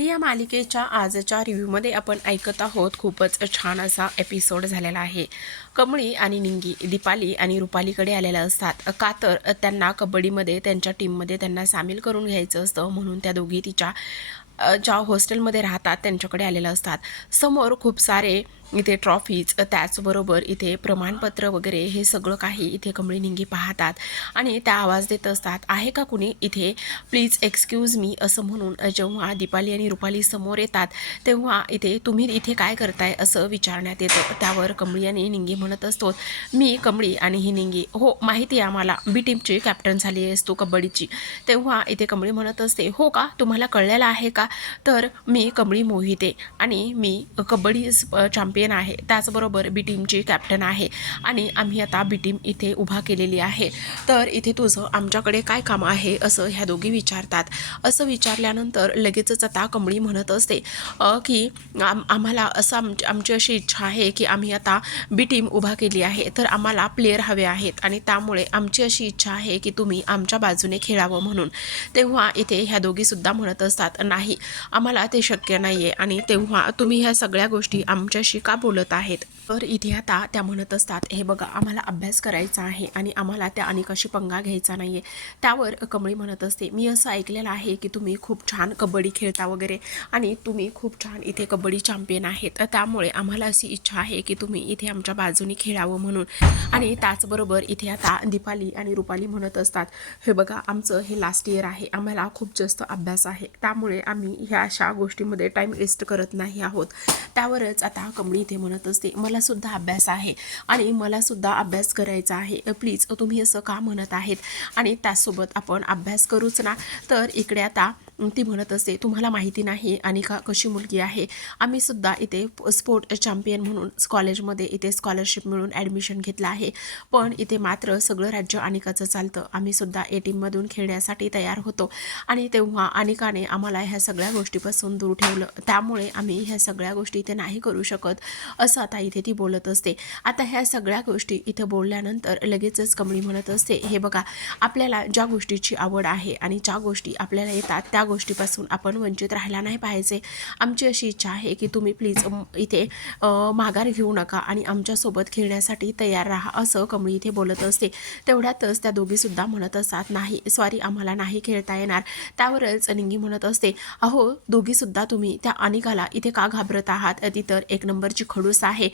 कमळी या मालिकेच्या आजच्या रिव्ह्यूमध्ये आपण ऐकत आहोत. खूपच छान असा एपिसोड झालेला आहे. कमळी आणि निंगी दीपाली आणि रुपालीकडे आलेल्या असतात. का तर त्यांना कबड्डीमध्ये त्यांच्या टीममध्ये त्यांना सामील करून घ्यायचं असतं, म्हणून त्या दोघी तिच्या ज्या हॉस्टेलमध्ये राहतात त्यांच्याकडे आलेलं असतात. समोर खूप सारे इथे ट्रॉफीज, त्याचबरोबर इथे प्रमाणपत्र वगैरे हे सगळं काही इथे कमळी निंगी पाहतात आणि त्या आवाज देत असतात, आहे का कुणी इथे, प्लीज एक्सक्यूज मी, असं म्हणून जेव्हा दीपाली आणि रुपाली समोर येतात तेव्हा इथे तुम्ही इथे काय करताय असं विचारण्यात येतं. त्यावर कमळी आणि निंगी म्हणत असतो, मी कमळी आणि ही निंगी, हो माहिती आहे आम्हाला, बी टीमची कॅप्टन झाली आहेस तू कबड्डीची. तेव्हा इथे कमळी म्हणत असते, हो का, तुम्हाला कळलेलं आहे का, तर मी कमळी मोहिते आणि मी कबड्डी चॅम्पियन आहे, त्याचबरोबर बी टीमची कॅप्टन आहे आणि आम्ही आता बी टीम इथे उभा केलेली आहे. तर इथे तुझं आमच्याकडे काय काम आहे असं ह्या दोघी विचारतात. असं विचारल्यानंतर लगेचच आता कमळी म्हणत असते की आम्हाला असं आमची अशी इच्छा आहे की आम्ही आता बी टीम उभा केली आहे, तर आम्हाला प्लेयर हवे आहेत आणि त्यामुळे आमची अशी इच्छा आहे की तुम्ही आमच्या बाजूने खेळावं म्हणून. तेव्हा इथे ह्या दोघीसुद्धा म्हणत असतात, नाही आम्हाला ते शक्य नाही आहे आणि तेव्हा तुम्ही ह्या सगळ्या गोष्टी आमच्याशी का बोलत आहेत. तर इथे आता त्या म्हणत असतात, हे बघा आम्हाला अभ्यास करायचा आहे आणि आम्हाला त्या अनेकाशी पंगा घ्यायचा नाही आहे. त्यावर कमळी म्हणत असते, मी असं ऐकलेलं आहे की तुम्ही खूप छान कबड्डी खेळता वगैरे आणि तुम्ही खूप छान इथे कबड्डी चॅम्पियन आहेत, तर त्यामुळे आम्हाला अशी इच्छा आहे की तुम्ही इथे आमच्या बाजूने खेळावं म्हणून. आणि त्याचबरोबर इथे आता दीपाली आणि रुपाली म्हणत असतात, हे बघा आमचं हे लास्ट इयर आहे, आम्हाला खूप जास्त अभ्यास आहे, त्यामुळे आम्ही ह्या अशा गोष्टीमध्ये टाईम वेस्ट करत नाही आहोत. त्यावरच आता कमळी इथे म्हणत असते, मला सुद्धा अभ्यास आहे आणि मला सुद्धा अभ्यास करायचा आहे, प्लीज तुम्ही असं का म्हणत आहेत आणि त्यासोबत आपण अभ्यास करूच ना. तर इकडे आता ती म्हणत असते, तुम्हाला माहिती नाही अनिका कशी मुलगी आहे, आम्ही सुद्धा इथे स्पोर्ट चॅम्पियन म्हणून कॉलेजमध्ये इथे स्कॉलरशिप मिळून ॲडमिशन घेतलं आहे, पण इथे मात्र सगळं राज्य अनिकाचं चालतं, आम्ही सुद्धा ए टीममधून खेळण्यासाठी तयार होतो आणि तेव्हा अनिकाने आम्हाला ह्या सगळ्या गोष्टीपासून दूर ठेवलं, त्यामुळे आम्ही ह्या सगळ्या गोष्टी इथे नाही करू शकत, असं आता इथे ती बोलत असते. आता ह्या सगळ्या गोष्टी इथे बोलल्यानंतर लगेचच कमळी म्हणत असते, हे बघा आपल्याला ज्या गोष्टीची आवड आहे आणि ज्या गोष्टी आपल्याला येतात त्या गोष्टीपासून आपण वंचित राहायला नाही पाहिजे. आमची अशी इच्छा आहे की तुम्ही प्लीज इथे माघार घेऊ नका आणि आमच्यासोबत खेळण्यासाठी तयार राहा, असं कमळी इथे बोलत असते. तेवढ्यातच त्या दोघीसुद्धा म्हणत असतात, नाही सॉरी आम्हाला नाही खेळता येणार. त्यावरच निंगी म्हणत असते, अहो दोघीसुद्धा तुम्ही त्या अनिकाला इथे का घाबरत आहात, ती तर एक नंबरची खडूस आहे,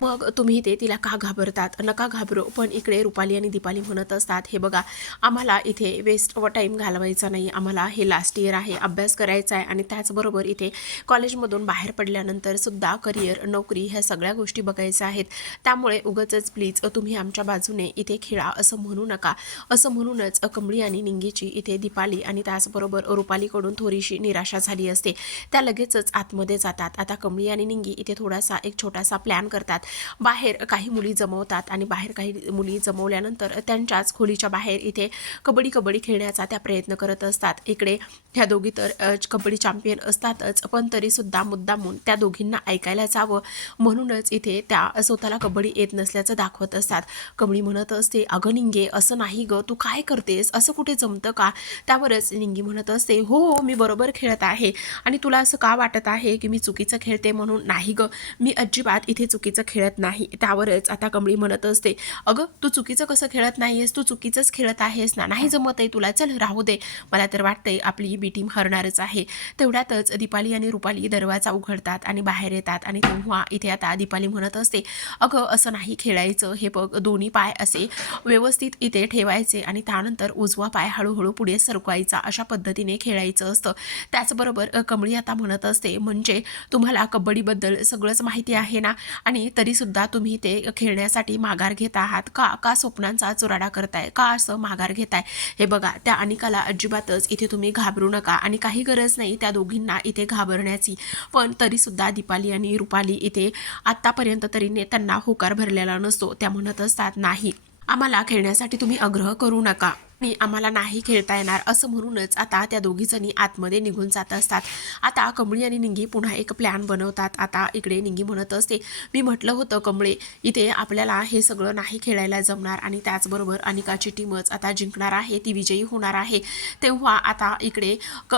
मग तुम्ही ते तिला का घाबरतात, नका घाबरो. पण इकडे रुपाली आणि दीपाली म्हणत असतात, हे बघा आम्हाला इथे वेस्ट टाईम घालवायचा नाही, आम्हाला हे लास्ट इयर आहे, अभ्यास करायचा आहे आणि त्याचबरोबर इथे कॉलेजमधून बाहेर पडल्यानंतर सुद्धा करिअर नोकरी ह्या सगळ्या गोष्टी बघायच्या आहेत, त्यामुळे उगाचच प्लीज तुम्ही आमच्या बाजूने इथे खेळा असं म्हणू नका. असं म्हणूनच कमळी आणि निंगीची इथे दीपाली आणि त्याचबरोबर रुपालीकडून थोडीशी निराशा झाली असते. त्या लगेचच आतमध्ये जातात. आता कमळी आणि निंगी इथे थोडासा एक छोटासा प्लॅन करतात. बाहेर काही मुली जमवतात आणि बाहेर काही मुली जमवल्यानंतर त्यांच्याच खोलीच्या बाहेर इथे कबड्डी खेळण्याचा त्या प्रयत्न करत असतात. इकडे ह्या दोघी तर कबड्डी चॅम्पियन असतातच, पण तरीसुद्धा मुद्दामून त्या दोघींना ऐकायला जावं म्हणूनच इथे त्या स्वतःला कबड्डी येत नसल्याचं दाखवत असतात. कमळी म्हणत असते, अगं निंगे असं नाही ग, तू काय करतेस, असं कुठे जमतं का. त्यावरच निंगी म्हणत असते, हो मी बरोबर खेळत आहे आणि तुला असं का वाटत आहे की मी चुकीचं खेळते म्हणून. नाही ग, मी अजिबात इथे चुकीचं खेळत नाही. त्यावरच आता कमळी म्हणत असते, अगं तू चुकीचं कसं खेळत नाहीयेस, तू चुकीचंच खेळत आहेस ना, नाही जमत आहे तुला, चल राहू दे, मला तर वाटतंय आपली बी टीम हरणारच आहे. तेवढ्यातच दीपाली आणि रुपाली दरवाजा उघडतात आणि बाहेर येतात आणि तेव्हा इथे आता दीपाली म्हणत असते, अगं असं नाही खेळायचं, हे बघ दोन्ही पाय असे व्यवस्थित इथे ठेवायचे आणि त्यानंतर उजवा पाय हळूहळू पुढे सरकवायचा, अशा पद्धतीने खेळायचं असतं. त्याचबरोबर कमळी आता म्हणत असते, म्हणजे तुम्हाला कबड्डीबद्दल सगळंच माहिती आहे ना आणि तरीसुद्धा तुम्ही ते खेळण्यासाठी माघार घेत आहात का स्वप्नांचा चुराडा करताय, का असं माघार घेताय. हे बघा त्या अनिकाला अजिबातच इथे तुम्ही घाबरू नका आणि काही गरज नाही त्या दोघींना इथे घाबरण्याची. पण तरीसुद्धा दीपाली आणि रुपाली इथे आत्तापर्यंत तरी त्यांना होकार भरलेला नसतो. त्या म्हणत असतात, नाही आम्हाला खेळण्यासाठी तुम्ही आग्रह करू नका. आणि आम्हाला नाही खेळता येणार असं म्हणूनच आता त्या दोघीजणी आतमध्ये निघून जात असतात. आता कमळी आणि निंगी पुन्हा एक प्लॅन बनवतात. आता इकडे निंगी म्हणत असते, मी म्हटलं होतं कमळे, इथे आपल्याला हे सगळं नाही खेळायला जमणार आणि त्याचबरोबर अनिकाची टीमच आता जिंकणार आहे, ती विजयी होणार आहे. तेव्हा आता इकडे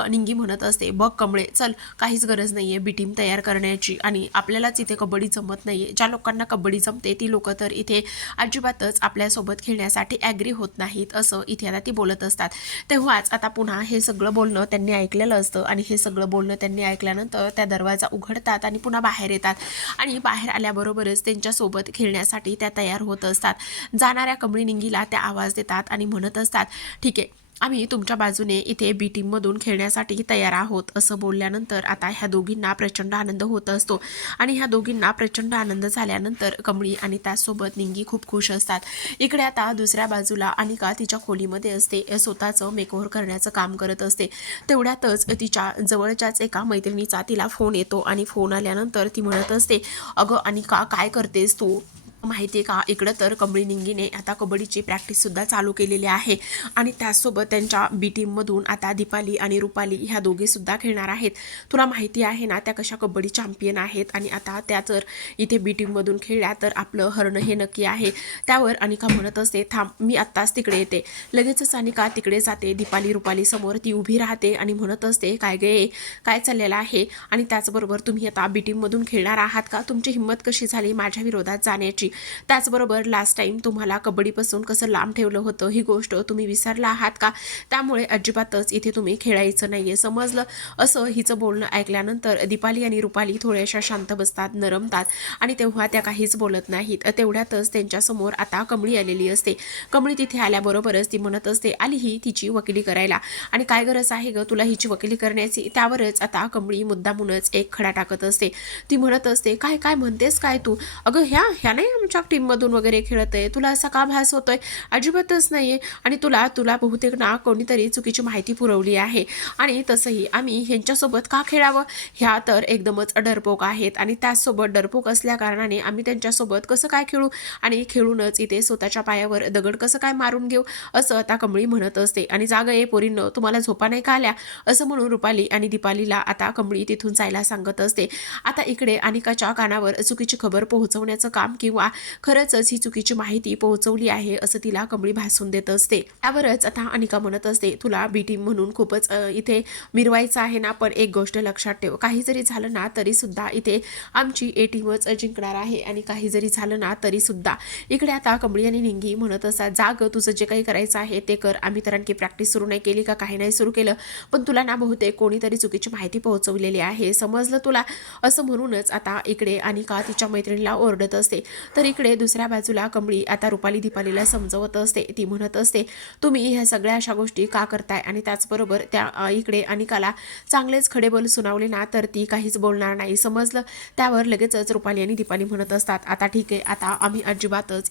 निंगी म्हणत असते, बघ कमळे, चल काहीच गरज नाहीये बी टीम तयार करण्याची आणि आपल्यालाच इथे कबड्डी जमत नाहीये. ज्या लोकांना कबड्डी जमते ती लोक तर इथे अजिबातच आपल्यासोबत खेळण्यासाठी ॲग्री होत नाहीत असं इथे आता ती बोलत असतात. तेव्हाच आता पुन्हा हे सगळं बोलणं त्यांनी ऐकलेलं असतं आणि हे सगळं बोलणं त्यांनी ऐकल्यानंतर त्या दरवाजा उघडतात आणि पुन्हा बाहेर येतात आणि बाहेर आल्याबरोबरच त्यांच्यासोबत खेळण्यासाठी त्या तयार होत असतात. जाणाऱ्या कमळी निंगीला त्या आवाज देतात आणि म्हणत असतात, ठीक आहे, आम्ही तुमच्या बाजूने इथे बी टीममधून खेळण्यासाठी तयार आहोत असं बोलल्यानंतर आता ह्या दोघींना प्रचंड आनंद होत असतो आणि ह्या दोघींना प्रचंड आनंद झाल्यानंतर कमळी आणि त्याचसोबत निंगी खूप खुश असतात. इकडे आता दुसऱ्या बाजूला अनिका तिच्या खोलीमध्ये असते, स्वतःचं मेकओव्हर करण्याचं काम करत असते. तेवढ्यातच तिच्या जवळच्याच एका मैत्रिणीचा तिला फोन येतो आणि फोन आल्यानंतर ती म्हणत असते, अगं अनिका, काय करतेस तू? माहिती आहे का, इकडं तर कमळी निंगीने आता कबड्डीची प्रॅक्टिससुद्धा चालू केलेली आहे आणि त्याचसोबत त्यांच्या बी टीममधून आता दीपाली आणि रुपाली ह्या दोघीसुद्धा खेळणार आहेत. तुला माहिती आहे ना त्या कशा कबड्डी चॅम्पियन आहेत आणि आता त्या जर इथे बी टीममधून खेळल्या तर आपलं हरणं हे नक्की आहे. त्यावर अनिका म्हणत असते, थांब, मी आत्ताच तिकडे येते. लगेचच अनिका तिकडे जाते. दीपाली रुपाली समोर ती उभी राहते आणि म्हणत असते, काय गे, काय चाललेलं आहे आणि त्याचबरोबर तुम्ही आता बी टीममधून खेळणार आहात का? तुमची हिंमत कशी झाली माझ्या विरोधात जाण्याची? त्याचबरोबर लास्ट टाइम तुम्हाला कबड्डीपासून कसं लांब ठेवलं होतं ही गोष्ट तुम्ही विसरला आहात का? त्यामुळे अजिबातच इथे तुम्ही खेळायचं नाहीये, समजलं? असं हिचं बोलणं ऐकल्यानंतर दीपाली आणि रुपाली थोड्याशा शांत बसतात, नरमतात आणि तेव्हा त्या काहीच बोलत नाहीत. तेवढ्यातच त्यांच्यासमोर आता कमळी आलेली असते. कमळी तिथे आल्याबरोबरच ती म्हणत असते, आली ही तिची वकिली करायला आणि काय गरज आहे ग तुला हिची वकिली करण्याची? त्यावरच आता कमळी मुद्दामूनच एक खडा टाकत असते. ती म्हणत असते, काय काय म्हणतेस काय तू? अगं ह्या नाही आमच्या टीममधून वगैरे खेळत आहे, तुला असा का भास होतोय? अजिबातच नाहीये आणि तुला बहुतेक ना कोणीतरी चुकीची माहिती पुरवली आहे आणि तसंही आम्ही ह्यांच्यासोबत का खेळावं? ह्या तर एकदमच डरपोक आहेत आणि त्याचसोबत डरपोक असल्या कारणाने आम्ही त्यांच्यासोबत कसं काय खेळू आणि खेळूनच इथे स्वतःच्या पायावर दगड कसं काय मारून घेऊ? असं आता कमळी म्हणत असते आणि जाग ये पोरींनो, तुम्हाला झोपा नाही का आल्या? असं म्हणून रुपाली आणि दीपालीला आता कमळी तिथून जायला सांगत असते. आता इकडे अनिकाच्या कानावर चुकीची खबर पोहोचवण्याचं काम किंवा खरंच ही चुकीची माहिती पोहोचवली आहे असं तिला कमळी भासून देत असते. त्यावरच आता अनिका म्हणत असते, तुला बी टीम म्हणून खूपच इथे मिरवायचं आहे ना, पण एक गोष्ट लक्षात ठेव, काही जरी झालं ना तरी सुद्धा इथे आमची ए टीमच जिंकणार आहे आणि काही जरी झालं ना तरी सुद्धा. इकडे आता कमळी आणि निंगी म्हणत असतात, जाग तुझं जे काही करायचं आहे ते कर, आम्ही तर आणखी प्रॅक्टिस सुरू नाही केली का काही नाही सुरू केलं, पण तुला ना बहुतेक कोणीतरी चुकीची माहिती पोहोचवलेली आहे, समजलं तुला? असं म्हणूनच आता इकडे अनिका तिच्या मैत्रिणीला ओरडत असते. तर इकडे दुसऱ्या बाजूला कमळी आता रुपाली दीपालीला समजवत असते. ती म्हणत असते, तुम्ही ह्या सगळ्या अशा गोष्टी का करताय आणि त्याचबरोबर त्या इकडे अनिकाला चांगलेच खडेबोल सुनावले ना तर ती काहीच बोलणार नाही, समजलं? त्यावर लगेचच रुपाली आणि दीपाली म्हणत असतात, आता ठीक आहे, आता आम्ही अजिबातच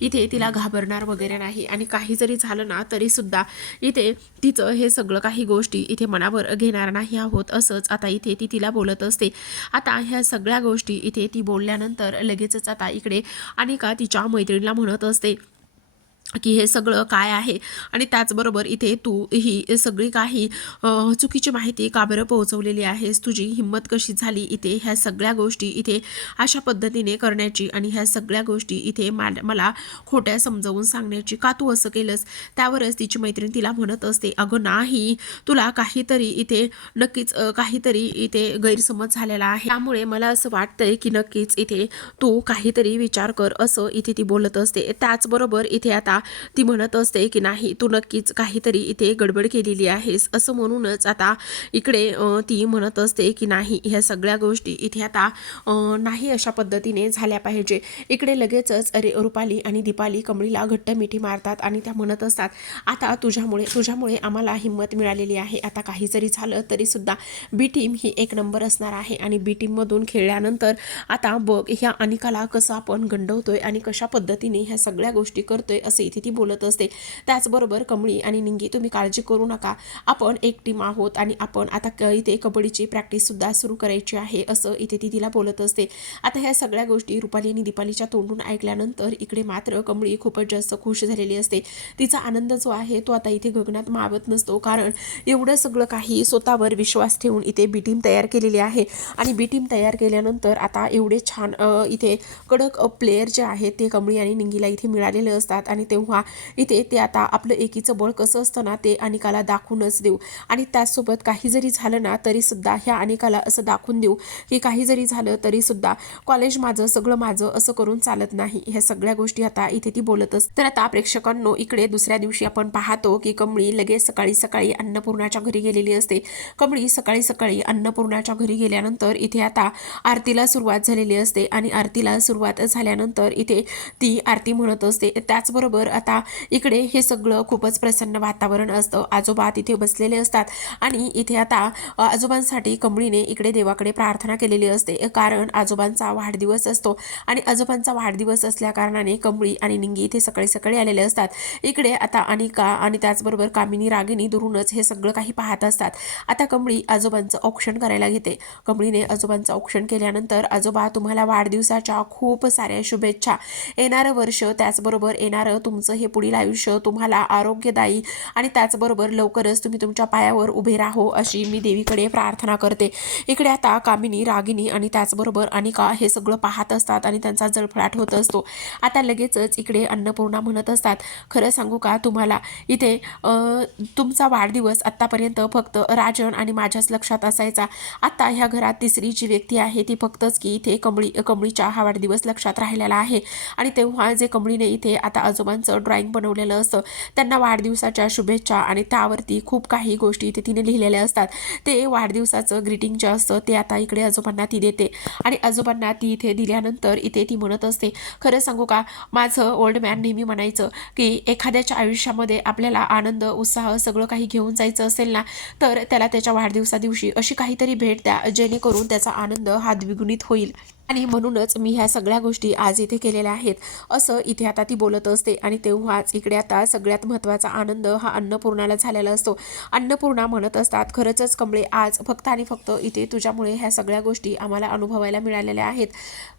इथे तिला घाबरणार वगैरे नाही आणि काही जरी झालं ना तरी सुद्धा इथे तिचं हे सगळं काही गोष्टी इथे मनावर घेणार नाही आहोत असंच आता इथे ती तिला बोलत असते. आता ह्या सगळ्या गोष्टी इथे ती बोलल्यानंतर लगेचच आता इकडे अनिका तिच्या मैत्रिणीला म्हणत असते की हे सगळं काय आहे आणि त्याचबरोबर इथे तू ही सगळी काही चुकीची माहिती का बरं पोहोचवलेली आहेस? तुझी हिंमत कशी झाली इथे ह्या सगळ्या गोष्टी इथे अशा पद्धतीने करण्याची आणि ह्या सगळ्या गोष्टी इथे मला खोट्या समजावून सांगण्याची? का तू असं केलंस? त्यावरच तिची मैत्रीण तिला म्हणत असते, अगं नाही, तुला काहीतरी इथे नक्कीच काहीतरी इथे गैरसमज झालेला आहे, त्यामुळे मला असं वाटतंय की नक्कीच इथे तू काहीतरी विचार कर, असं इथे ती बोलत असते. त्याचबरोबर इथे आता ती म्हणत असते की नाही, तू नक्कीच काहीतरी इथे गडबड केलेली आहेस, असं म्हणूनच आता इकडे ती म्हणत असते की नाही, ह्या सगळ्या गोष्टी इथे आता नाही अशा पद्धतीने झाल्या पाहिजे. इकडे लगेचच रुपाली आणि दीपाली कमळीला घट्ट मिठी मारतात आणि त्या म्हणत असतात, आता तुझ्यामुळे आम्हाला हिंमत मिळालेली आहे, आता काही जरी झालं तरी सुद्धा बी टीम ही एक नंबर असणार आहे आणि बी टीममधून खेळल्यानंतर आता बघ ह्या अनिकाला कसं आपण गंडवतोय आणि कशा पद्धतीने ह्या सगळ्या गोष्टी करतोय, असे इथे ती बोलत असते. त्याचबरोबर कमळी आणि निंगी तुम्ही काळजी करू नका, आपण एक टीम आहोत आणि आपण आता इथे कबड्डीची प्रॅक्टिससुद्धा सुरू करायची आहे असं इथे ती तिला बोलत असते. आता ह्या सगळ्या गोष्टी रुपाली आणि दीपालीच्या तोंडून ऐकल्यानंतर इकडे मात्र कमळी खूपच जास्त खुश झालेली असते. तिचा आनंद जो आहे तो आता इथे गगनात मावत नसतो, कारण एवढं सगळं काही स्वतःवर विश्वास ठेवून इथे बी टीम तयार केलेली आहे आणि बी टीम तयार केल्यानंतर आता एवढे छान इथे कडक प्लेयर जे आहेत ते कमळी आणि निंगीला इथे मिळालेले असतात आणि तेव्हा इथे ते आता आपलं एकीचं बळ कसं असतं ना ते अनिकाला दाखवूनच देऊ आणि त्याचसोबत काही जरी झालं ना तरीसुद्धा ह्या अनिकाला असं दाखवून देऊ की काही जरी झालं तरीसुद्धा कॉलेज माझं सगळं माझं असं करून चालत नाही. ह्या सगळ्या गोष्टी आता इथे ती बोलतच. तर आता प्रेक्षकांनो इकडे दुसऱ्या दिवशी आपण पाहतो की कमळी लगेच सकाळी सकाळी अन्नपूर्णाच्या घरी गेलेली असते. कमळी सकाळी सकाळी अन्नपूर्णाच्या घरी गेल्यानंतर इथे आता आरतीला सुरुवात झालेली असते आणि आरतीला सुरुवात झाल्यानंतर इथे ती आरती म्हणत असते. त्याचबरोबर आता इकडे हे सगळं खूपच प्रसन्न वातावरण असतं. आजोबा तिथे बसलेले असतात आणि इथे आता आजोबांसाठी कमळीने इकडे देवाकडे प्रार्थना केलेली असते, कारण आजोबांचा वाढदिवस असतो आणि आजोबांचा वाढदिवस असल्या कारणाने कमळी आणि निंगी इथे सकाळी सकाळी आलेले असतात. इकडे आता अनिका आणि त्याचबरोबर कामिनी रागिनी दुरूनच हे सगळं काही पाहत असतात. आता कमळी आजोबांचं औक्षण करायला घेते. कमळीने आजोबांचं औक्षण केल्यानंतर आजोबा तुम्हाला वाढदिवसाच्या खूप साऱ्या शुभेच्छा. येणारं वर्ष त्याचबरोबर येणारं तुमचं हे पुढील आयुष्य तुम्हाला आरोग्यदायी आणि त्याचबरोबर लवकरच तुम्ही तुमच्या पायावर उभे राहो अशी मी देवीकडे प्रार्थना करते. इकडे आता कामिनी रागिनी आणि त्याचबरोबर अनिका हे सगळं पाहत असतात आणि त्यांचा जळफळाट होत असतो. आता लगेचच इकडे अन्नपूर्णा म्हणत असतात, खरं सांगू का तुम्हाला इथे तुमचा वाढदिवस आत्तापर्यंत फक्त राजन आणि माझ्याच लक्षात असायचा. आता ह्या घरात तिसरी जी व्यक्ती आहे ती फक्तच की इथे कमळीच्या हा वाढदिवस लक्षात राहिलेला आहे. आणि तेव्हा जे कमळीने इथे आता आजोबांचं ड्रॉइंग बनवलेलं असतं, त्यांना वाढदिवसाच्या शुभेच्छा आणि त्यावरती खूप काही गोष्टी इथे तिने लिहिलेल्या असतात. ते वाढदिवसाचं ग्रीटिंग जे असतं ते आता इकडे आजोबांना ती देते आणि आजोबांना ती इथे दिल्यानंतर इथे ती म्हणत असते, खरं सांगू का माझं ओल्ड मॅन नेहमी म्हणायचं की एखाद्याच्या आयुष्यामध्ये आपल्याला आनंद उत्साह सगळं काही घेऊन जायचं असेल ना तर त्याला त्याच्या वाढदिवसा अशी काहीतरी भेट द्या जेणेकरून त्याचा आनंद हा द्विगुणित होईल आणि म्हणूनच मी ह्या सगळ्या गोष्टी आज इथे केलेल्या आहेत असं इथे आता ती बोलत असते. आणि तेव्हाच इकडे आता सगळ्यात महत्त्वाचा आनंद हा अन्नपूर्णाला झालेला असतो. अन्नपूर्णा म्हणत असतात, खरंच कमळे आज फक्त आणि फक्त इथे तुझ्यामुळे ह्या सगळ्या गोष्टी आम्हाला अनुभवायला मिळालेल्या आहेत.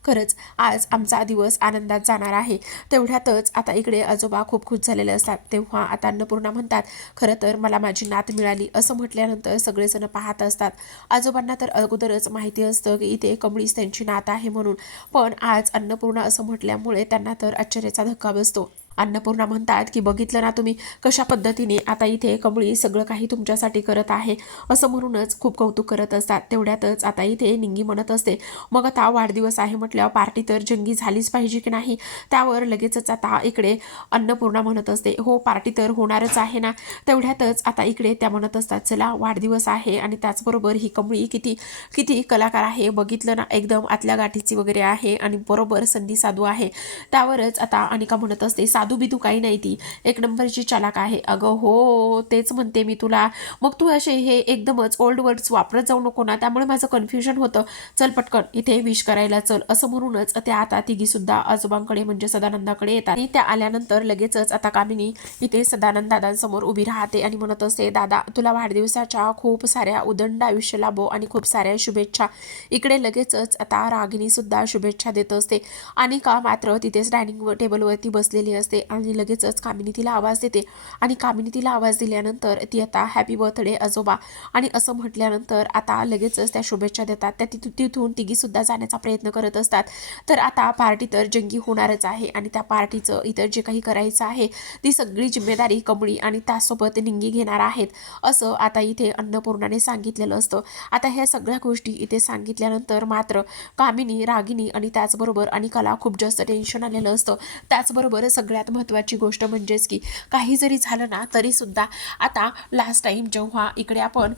खरंच आज आमचा दिवस आनंदात जाणार आहे. तेवढ्यातच आता इकडे आजोबा खूप खुश झालेले असतात. तेव्हा आता अन्नपूर्णा म्हणतात, खरं तर मला माझी नात मिळाली असं म्हटल्यानंतर सगळेजण पाहत असतात. आजोबांना तर अगोदरच माहिती असतं की इथे कमळीच त्यांची नात आहे म्हणून, पण आज अन्नपूर्णा असं म्हटल्यामुळे त्यांना तर आश्चर्याचा धक्का बसतो. अन्नपूर्णा म्हणतात की बघितलं ना तुम्ही कशा पद्धतीने आता इथे कमळी सगळं काही तुमच्यासाठी करत आहे असं म्हणूनच खूप कौतुक करत असतात. तेवढ्यातच आता इथे निंगी म्हणत असते, मग आता वाढदिवस आहे म्हटल्यावर पार्टी तर जंगी झालीच पाहिजे की नाही. त्यावर लगेचच आता इकडे अन्नपूर्णा म्हणत असते, हो पार्टी तर होणारच आहे ना. तेवढ्यातच आता इकडे त्या म्हणत असतात, चला वाढदिवस आहे आणि त्याचबरोबर ही कमळी किती किती कलाकार आहे बघितलं ना, एकदम आतल्या गाठीची वगैरे आहे आणि बरोबर संधी साधू आहे. त्यावरच आता अनिका म्हणत असते, साधू बिधू काही नाही, ती एक नंबरची चालाक आहे. अगं हो तेच म्हणते मी तुला, मग तू असे हे एकदमच ओल्ड वर्ड्स वापरत जाऊ नको ना, त्यामुळे माझं कन्फ्युजन होतं. चल पटकन इथे विश करायला चल असं म्हणूनच त्या आता तिघी सुद्धा आजोबांकडे म्हणजे सदानंदाकडे येतात. आणि त्या आल्यानंतर लगेचच आता कामिनी इथे सदानंद दादांसमोर उभी राहते आणि म्हणत असते, दादा तुला वाढदिवसाच्या खूप साऱ्या उदंड आयुष्य लाभो आणि खूप साऱ्या शुभेच्छा. इकडे लगेचच आता रागिनी सुद्धा शुभेच्छा देत असते. अनिका मात्र तिथेच डायनिंग टेबलवरती बसलेली असते आणि लगेचच कामिनी तिला आवाज देते आणि कामिनी तिला आवाज दिल्यानंतर ती आता हॅपी बर्थडे आजोबा आणि असं म्हटल्यानंतर आता लगेचच त्या शुभेच्छा देतात. त्या तिथून तिघी सुद्धा जाण्याचा प्रयत्न करत असतात. तर आता पार्टी तर जंगी होणारच आहे आणि त्या पार्टीचं इतर जे काही करायचं आहे ती सगळी जिम्मेदारी कमळी आणि त्यासोबत निंगी घेणार आहेत असं आता इथे अन्नपूर्णाने सांगितलेलं असतं. आता ह्या सगळ्या गोष्टी इथे सांगितल्यानंतर मात्र कामिनी रागिनी आणि त्याचबरोबर अनिकाला खूप जास्त टेन्शन आलेलं असतं. त्याचबरोबर सगळ्यात महत्त्वाची गोष्ट म्हणजेच की काही जरी झालं ना तरीसुद्धा आता लास्ट टाईम जेव्हा इकडे आपण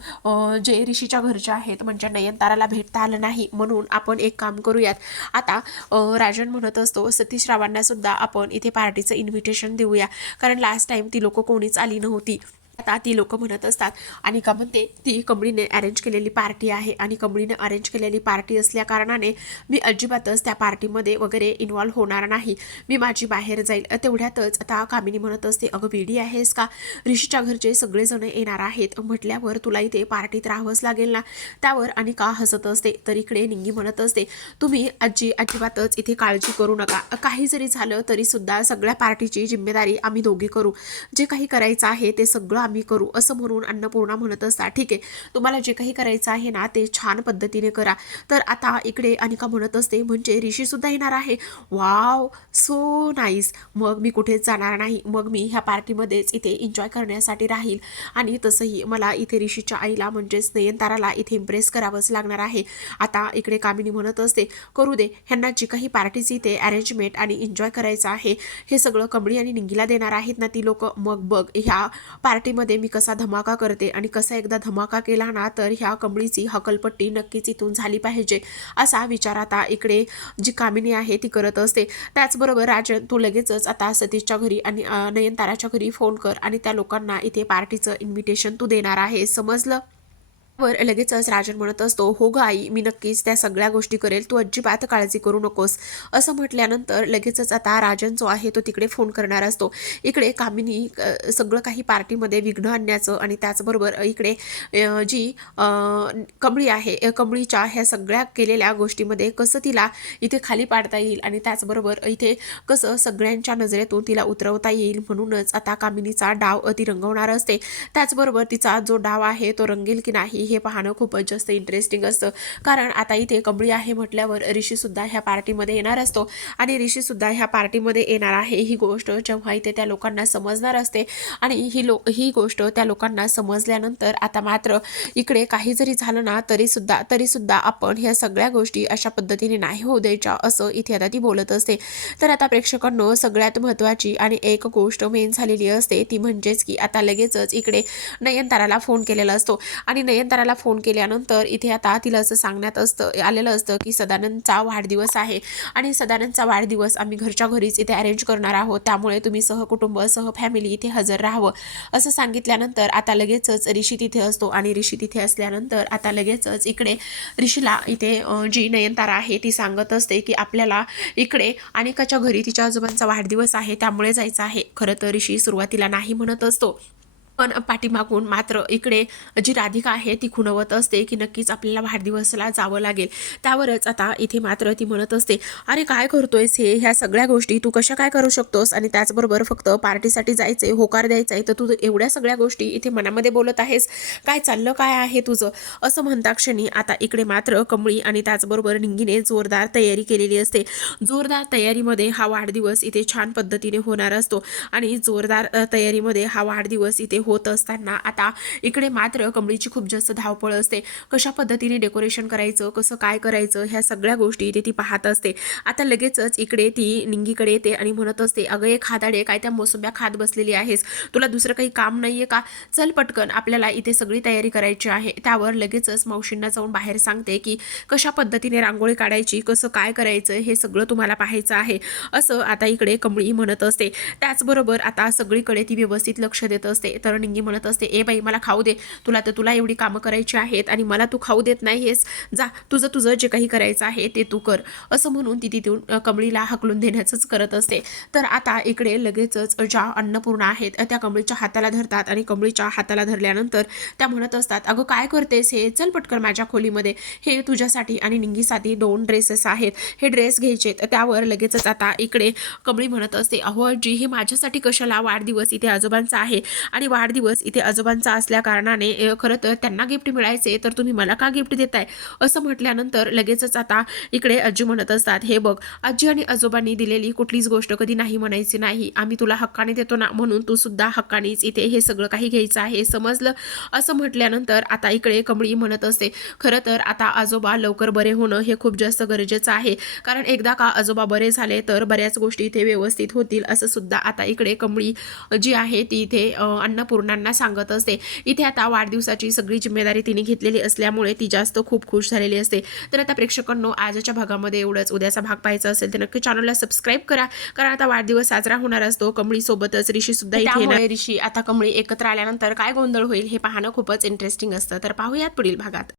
जे ऋषीच्या घरच्या आहेत म्हणजे नयनताराला भेटता आलं नाही म्हणून आपण एक काम करूयात. आता राजन म्हणत असतो सतीश रावांना सुद्धा आपण इथे पार्टीचं इन्व्हिटेशन देऊया, कारण लास्ट टाईम ती लोक कोणीच आली नव्हती आता ती लोक म्हणत असतात आणि का म्हणते ती कमळीने अरेंज केलेली पार्टी आहे आणि कमळीने अरेंज केलेली पार्टी असल्या कारणाने मी अजिबातच त्या पार्टीमध्ये वगैरे इन्व्हॉल्व्ह होणार नाही, मी माझी बाहेर जाईल. तेवढ्यातच आता कामिनी म्हणत असते, अगं वेडी आहेस का, ऋषीच्या घरचे सगळेजण येणार आहेत म्हटल्यावर तुला इथे पार्टीत राहावंच लागेल ना. त्यावर आणि का हसत असते. तर इकडे निंगी म्हणत असते, तुम्ही आजी अजिबातच इथे काळजी करू नका, काही जरी झालं तरी सुद्धा सगळ्या पार्टीची जिम्मेदारी आम्ही दोघी करू, जे काही करायचं आहे ते सगळं आम्ही करू. असं म्हणून अन्नपूर्णा म्हणत असतात, ठीक आहे तुम्हाला जे काही करायचं आहे ना ते छान पद्धतीने करा. तर आता इकडे अनिका म्हणत असते, म्हणजे ऋषी सुद्धा येणार आहे, वाव सो नाईस, मग मी कुठेच जाणार नाही, मग मी ह्या पार्टीमध्येच इथे एन्जॉय करण्यासाठी राहील. आणि तसंही मला इथे ऋषीच्या आईला म्हणजेच नयनताराला इथे इम्प्रेस करावंच लागणार आहे. आता इकडे कामिनी म्हणत असते, करू दे, ह्यांना जी काही पार्टीची इथे अरेंजमेंट आणि एन्जॉय करायचं आहे हे सगळं कमळी आणि निंगीला देणार आहेत ना ती लोक, मग बघ ह्या पार्टीमध्ये मी कसा धमाका करते. आणि कसा एकदा धमाका केला ना तर ह्या कमळीची हकलपट्टी नक्कीच इथून झाली पाहिजे, असा विचार आता इकडे जी कामिनी आहे ती करत असते. त्याचबरोबर राजन तू लगेचच आता सतीशच्या घरी आणि नयनताराच्या घरी फोन कर आणि त्या लोकांना इथे पार्टीचं इन्व्हिटेशन तू देणार आहे, समजलं. वर लगेचच राजन म्हणत असतो, हो ग आई, मी नक्कीच त्या सगळ्या गोष्टी करेल, तू अजिबात काळजी करू नकोस. असं म्हटल्यानंतर लगेचच आता राजन जो आहे तो तिकडे फोन करणार असतो. इकडे कामिनी सगळं काही पार्टीमध्ये विघ्न आणण्याचं आणि त्याचबरोबर इकडे जी कमळी आहे कमळीच्या ह्या सगळ्या केलेल्या गोष्टीमध्ये कसं तिला इथे खाली पाडता येईल आणि त्याचबरोबर इथे कसं सगळ्यांच्या नजरेतून तिला उतरवता येईल, म्हणूनच आता कामिनीचा डाव ती रंगवणार असते. त्याचबरोबर तिचा जो डाव आहे तो रंगेल की नाही हे पाहणं खूपच जास्त इंटरेस्टिंग असतं. कारण आता इथे कमळी आहे म्हटल्यावर ऋषीसुद्धा ह्या पार्टीमध्ये येणार असतो आणि ऋषीसुद्धा ह्या पार्टीमध्ये येणार आहे ही गोष्ट जेव्हा इथे त्या लोकांना समजणार असते. आणि ही गोष्ट त्या लोकांना समजल्यानंतर आता मात्र इकडे काही जरी झालं ना तरीसुद्धा आपण ह्या सगळ्या गोष्टी अशा पद्धतीने नाही होऊ द्यायच्या, असं इथे आता ती बोलत असते. तर आता प्रेक्षकांनो सगळ्यात महत्त्वाची आणि एक गोष्ट मेन झालेली असते ती म्हणजेच की आता लगेचच इकडे नयनताराला फोन केलेला असतो आणि नयनताराला फोन केल्यानंतर इथे आता तिला असं सांगण्यात आलेलं असतं की सदानंदचा वाढदिवस आहे आणि सदानंदचा वाढदिवस आम्ही घरच्या घरीच इथे अरेंज करणार आहोत, त्यामुळे तुम्ही सहकुटुंब फॅमिली इथे हजर राहावं. असं सांगितल्यानंतर आता लगेचच ऋषी तिथे असतो आणि ऋषी तिथे असल्यानंतर आता लगेचच इकडे ऋषीला इथे जी नयनतारा आहे ती सांगत असते की आपल्याला इकडे अनिकाच्या घरी तिच्या आजोबांचा वाढदिवस आहे त्यामुळे जायचं आहे. खरं तर ऋषी सुरुवातीला नाही म्हणत असतो, पण पाठीमागून मात्र इकडे जी राधिका आहे ती खुणवत असते की नक्कीच आपल्याला वाढदिवसाला जावं लागेल. त्यावरच आता इथे मात्र ती म्हणत असते, अरे काय करतोयस हे, ह्या सगळ्या गोष्टी तू कशा काय करू शकतोस आणि त्याचबरोबर फक्त पार्टीसाठी जायचंय, होकार द्यायचा आहे, तर तू एवढ्या सगळ्या गोष्टी इथे मनामध्ये बोलत आहेस, काय चाललं काय आहे तुझं. असं म्हणता क्षणी आता इकडे मात्र कमळी आणि त्याचबरोबर निंगीने जोरदार तयारी केलेली असते. जोरदार तयारीमध्ये हा वाढदिवस इथे छान पद्धतीने होणार असतो आणि जोरदार तयारीमध्ये हा वाढदिवस इथे होत असताना आता इकडे मात्र कमळीची खूप जास्त धावपळ असते. कशा पद्धतीने डेकोरेशन करायचं, कसं काय करायचं, ह्या सगळ्या गोष्टी इथे ती पाहत असते. आता लगेचच इकडे ती निंगीकडे येते आणि म्हणत असते, अगं एक खादाडे काय त्या मोसंब्या खात बसलेली आहेस, तुला दुसरं काही काम नाहीये का, चल पटकन आपल्याला इथे सगळी तयारी करायची आहे. त्यावर लगेचच मावशींना जाऊन बाहेर सांगते की कशा पद्धतीने रांगोळी काढायची, कसं काय करायचं हे सगळं तुम्हाला पाहायचं आहे, असं आता इकडे कमळी म्हणत असते. त्याचबरोबर आता सगळीकडे ती व्यवस्थित लक्ष देत असते. तर निंगी म्हणत असते, ए बाई मला खाऊ दे, तुला एवढी कामं करायची आहेत आणि मला तू खाऊ देत नाहीस, जा तुझं जे काही करायचं आहे ते तू कर. असं म्हणून ती तिथून कमळीला हकलून देण्याचंच करत असते. तर आता इकडे लगेचच ज्या अन्नपूर्णा आहेत त्या कमळीच्या हाताला धरतात आणि कमळीच्या हाताला धरल्यानंतर त्या म्हणत असतात, अगं काय करतेस हे, चल पटकन माझ्या खोलीमध्ये, हे तुझ्यासाठी आणि निंगीसाठी 2 ड्रेसेस आहेत, हे ड्रेस घ्यायचे. त्यावर लगेचच आता इकडे कमळी म्हणत असते, अहो आजी हे माझ्यासाठी कशाला, वाढदिवस इथे आजोबांचा आहे आणि वाढदिवस इथे आजोबांचा असल्या कारणाने खरं तर त्यांना गिफ्ट मिळायचे, तर तुम्ही मला का गिफ्ट देताय. असं म्हटल्यानंतर लगेचच आता इकडे आजी म्हणत असतात, हे बघ आजी आणि आजोबांनी दिलेली कुठलीच गोष्ट कधी नाही म्हणायची नाही, आम्ही तुला हक्काने देतो ना, म्हणून तू सुद्धा हक्कानेच इथे हे सगळं काही घ्यायचं आहे, समजलं. असं म्हटल्यानंतर आता इकडे कमळी म्हणत असते, खरं तर आता आजोबा लवकर बरे होणं हे खूप जास्त गरजेचं आहे, कारण एकदा का आजोबा बरे झाले तर बऱ्याच गोष्टी इथे व्यवस्थित होतील, असं सुद्धा आता इकडे कमळी जी आहे ती इथे अन्नपूर्णा पूर्णांना सांगत असते. इथे आता वाढदिवसाची सगळी जिम्मेदारी तिने घेतलेली असल्यामुळे ती जास्त खूप खुश झालेली असते. तर आता प्रेक्षकांनो, आजच्या भागामध्ये एवढंच. उद्याचा भाग पाहायचा असेल तर नक्की चॅनलला सबस्क्राईब करा, कारण आता वाढदिवस साजरा होणार असतो. कमळी सोबतच ऋषी सुद्धा इथे येणार. ऋषी आता कमळी एकत्र आल्यानंतर काय गोंधळ होईल हे पाहणं खूपच इंटरेस्टिंग असतं. तर पाहूयात पुढील भागात.